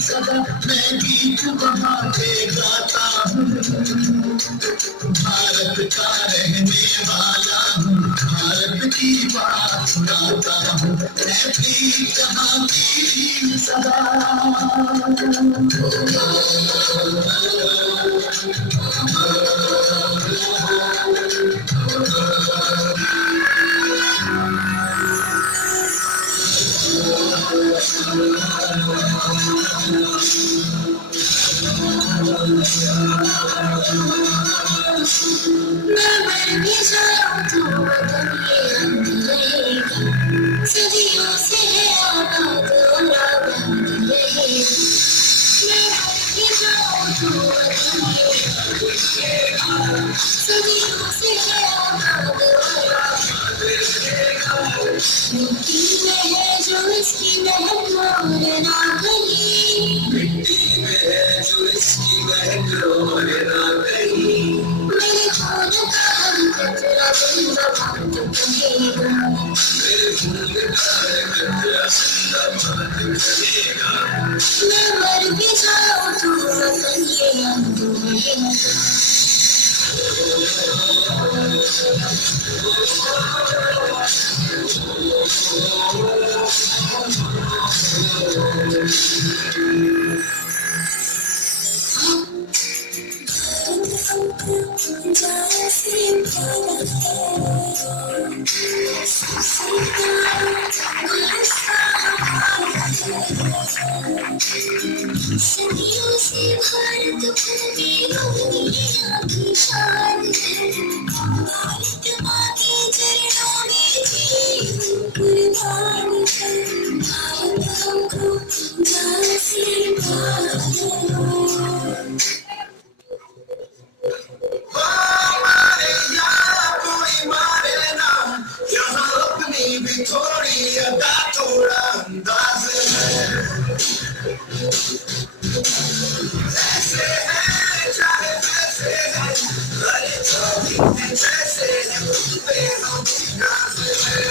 सदा मैं गीत वहाँ के गाता हूँ, भारत का रहने वाला हूँ, भारत की बात सुनाता हूँ, मैं प्रीत जहाँ की सदा। सदियों से आबाद और आबाद रहे, सदियों से आबाद और आबाद रहे, मिट्टी में है जो इसकी महक और ना कहीं, मिट्टी में है जो इसकी महक और ना कहीं, मेरे खून का हर कतरा जिंदा बात कहेगा, मेरे खून का हर कतरा जिंदा बात कहेगा, मैं मर भी जाऊं तो वतन ये याद रहेगा। सदियों से भारत भूमि दुनिया की शान है, भारत माँ के चरणों में जीवन कुर्बान है, भारत हमको जान से प्यार है। मारे या कोई मारे ना, यहाँ अपनी भी थोड़ी अदा थोड़ा अंदाज है, ऐसे है चाहे वैसे है, अरे जो भी है जैसे है खुद पे हम नाज है।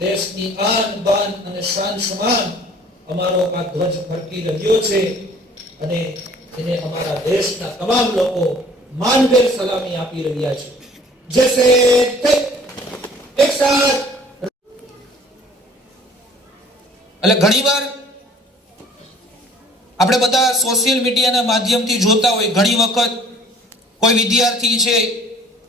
દેશની આન બાન અને શાન સમાન અમારો આ ધ્વજ ફરકી રહ્યો છે અને એને અમારા દેશના તમામ લોકો માનભેર સલામી આપી રહ્યા છે. જૈસે એક સાથ. એટલે ઘણીવાર આપણે બધા સોશિયલ મીડિયાના માધ્યમથી જોતા હોય, ઘણી વખત કોઈ વિદ્યાર્થી છે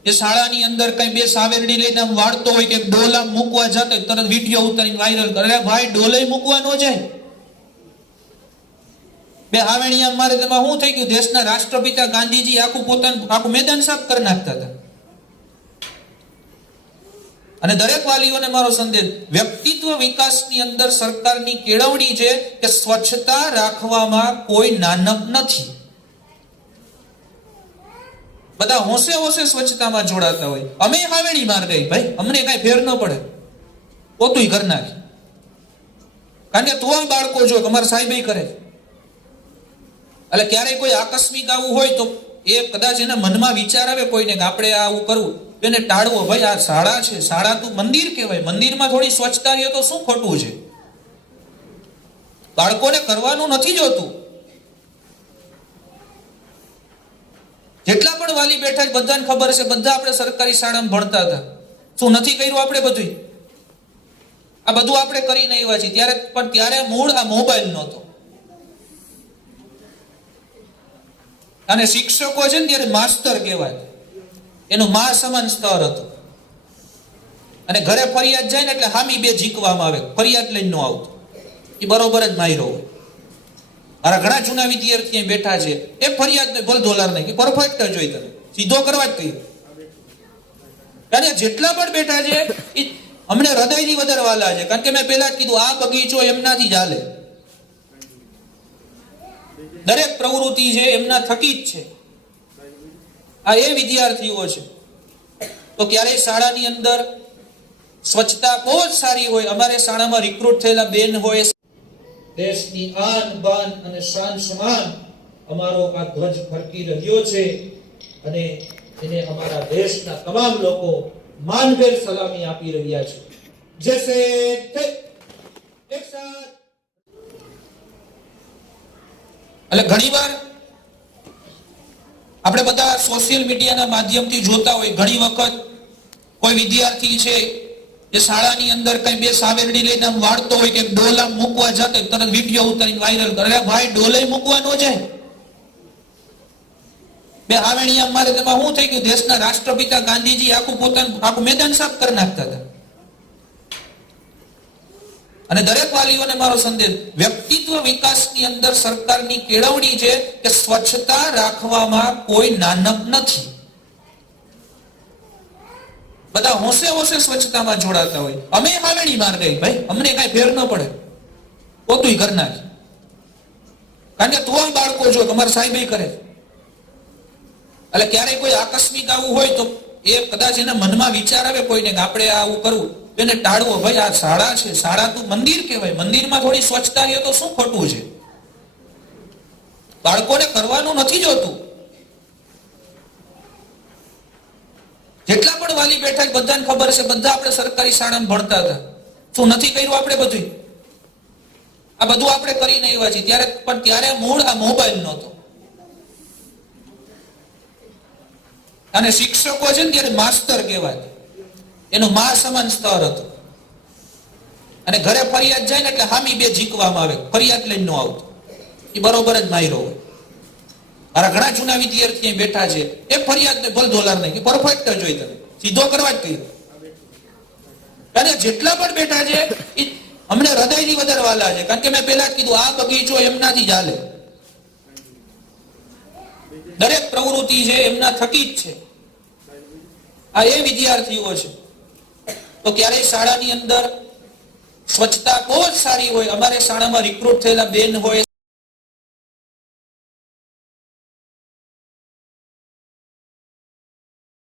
એ શાળાની અંદર કઈ બે સાવેરડી લઈને આમ વાળતો હોય કે ડોલ આમ મૂકવા જતો તરત વિડીયો ઉતારીને વાયરલ કરે. ભાઈ, ડોલે મૂકવા ન જાય. બે હાવેણી આમ મારે તેમાં શું થઈ ગયું? દેશના રાષ્ટ્રપિતા ગાંધીજી આખું મેદાન સાફ કરી નાખતા હતા. અને દરેક વાલીઓને મારો સંદેશ, વ્યક્તિત્વ વિકાસની અંદર સરકારની કેળવણી છે કે સ્વચ્છતા રાખવામાં કોઈ નાનક નથી. બધા હોંશે હોંશે સ્વચ્છતામાં જોડાતા હોય. અમે હાવેણી માર ગઈ, ભાઈ અમને કઈ ફેર ન પડે, પોતુંય કરી નાખી. કારણ કે તું બાળકો જો અમારા સાહેબ કરે. એટલે ક્યારેય કોઈ આકસ્મિક આવું હોય તો એ કદાચ એના મનમાં વિચાર આવે કોઈને કે આપણે આવું કરવું, એને ટાળવો. ભાઈ, આ શાળા છે, શાળા તું મંદિર કહેવાય, મંદિરમાં થોડી સ્વચ્છતા રહે તો શું ખોટું છે? બાળકોને કરવાનું નથી જોતું. જેટલા પણ વાલી બેઠા છે બધાને ખબર છે, બધા આપણે સરકારી શાળામાં ભણતા હતા. શું નથી કર્યું આપણે બધું? આ બધું આપણે કરીને આવ્યા છીએ. ત્યારે મૂળ આ મોબાઈલ નહોતો. અને શિક્ષકો છે ને ત્યારે માસ્તર કહેવાય, એનું મા સમાન સ્તર હતું. અને ઘરે ફરિયાદ જાય ને એટલે હામી બે ઝીકવામાં આવે, ફરિયાદ લઈને ન આવતું. એ બરોબર જ માયરો હોય. મારા ઘણા જૂના વિદ્યાર્થી બેઠા છે, એ ફરિયાદ નહીં, ભલ ડોલર નહીં, પરફેક્ટ જ હોય, તને સીધો કરવા જ કહ્યું. કારણ કે જેટલા પણ બેઠા છે એ અમને હૃદયથી વધારે વાલા છે. કારણ કે મેં પહેલા જ કીધું, આ બગીચો એમનાથી જ હાલે. દરેક પ્રવૃત્તિ છે એમના થકી જ છે. આ એ વિદ્યાર્થીઓ છે. તો ક્યારેય શાળાની અંદર સ્વચ્છતા બહુ જ સારી હોય. અમારે શાળામાં રિક્રુટ થયેલા બેન હોય, દેશની આન બાન અને શાન સમાન અમારો આ ધ્વજ ફરકી રહ્યો છે અને એને અમારા દેશના તમામ લોકો માનભેર સલામી આપી રહ્યા છે. જૈસે એક સાથ. એટલે ઘણીવાર આપણે બધા સોશિયલ મીડિયાના માધ્યમથી જોતા હોય, ઘણી વખત કોઈ વિદ્યાર્થી છે એ શાળાની અંદર કઈ બે સાવેરડી લઈને આમ વાળતો હોય કે ડોલ આમ મૂકવા જતો તરત વિડીયો ઉતારીને વાયરલ કરે. ભાઈ, ડોલે મૂકવા ન જાય. બે હાવેણી આમ મારે તેમાં શું થઈ ગયું? દેશના રાષ્ટ્રપિતા ગાંધીજી આખું મેદાન સાફ કરી નાખતા હતા. અને દરેક વાલીઓને મારો સંદેશ, વ્યક્તિત્વ વિકાસની અંદર સરકારની કેળવણી છે કે સ્વચ્છતા રાખવામાં કોઈ નાનક નથી. બધા હોંશે હોંશે સ્વચ્છતામાં જોડાતા હોય. અમે હાવેણી માર ગઈ, ભાઈ અમને કઈ ફેર ન પડે, પોતુંય કરી નાખી. કારણ કે તું બાળકો જો અમારા સાહેબ કરે. એટલે ક્યારેય કોઈ આકસ્મિક આવું હોય તો એ કદાચ એના મનમાં વિચાર આવે કોઈને કે આપણે આવું કરવું, એને ટાળવો. ભાઈ, આ શાળા છે, શાળા તું મંદિર કહેવાય, મંદિરમાં થોડી સ્વચ્છતા રહે તો શું ખોટું છે? બાળકોને કરવાનું નથી જોતું. જેટલા પણ વાલી બેઠા છે બધાને ખબર છે, બધા આપણે સરકારી શાળામાં ભણતા હતા. શું નથી કર્યું આપણે બધું? આ બધું આપણે કરીને આવ્યા છીએ ત્યારે મૂળ આ મોબાઈલ નહોતો. અને શિક્ષકો છે ને ત્યારે માસ્તર કહેવાય, એનું મા સમાન સ્તર હતું. અને ઘરે ફરિયાદ જાય ને એટલે હામી બે ઝીકવામાં આવે, ફરિયાદ લઈને ન આવતો, એ બરોબર જ માર્યો હોય. મારા ઘણા જૂના વિદ્યાર્થી બેઠા છે, એ ફરિયાદ ને ભલ ડોલર નહીં, પરફેક્ટ જ હોય, તમે સીધો કરવા જ કહ્યું. અને જેટલા પણ બેઠા છે એ અમને હૃદયથી વધારે વાલા છે, કારણ કે મેં પેલા જ કીધું આ બગીચો એમનાથી જ હાલે. દરેક પ્રવૃત્તિ છે એમના થકી જ છે. આ એ વિદ્યાર્થીઓ છે. તો ક્યારેય શાળાની અંદર સ્વચ્છતા બહુ જ સારી હોય. અમારે શાળામાં રિક્રુટ થયેલા બેન હોય,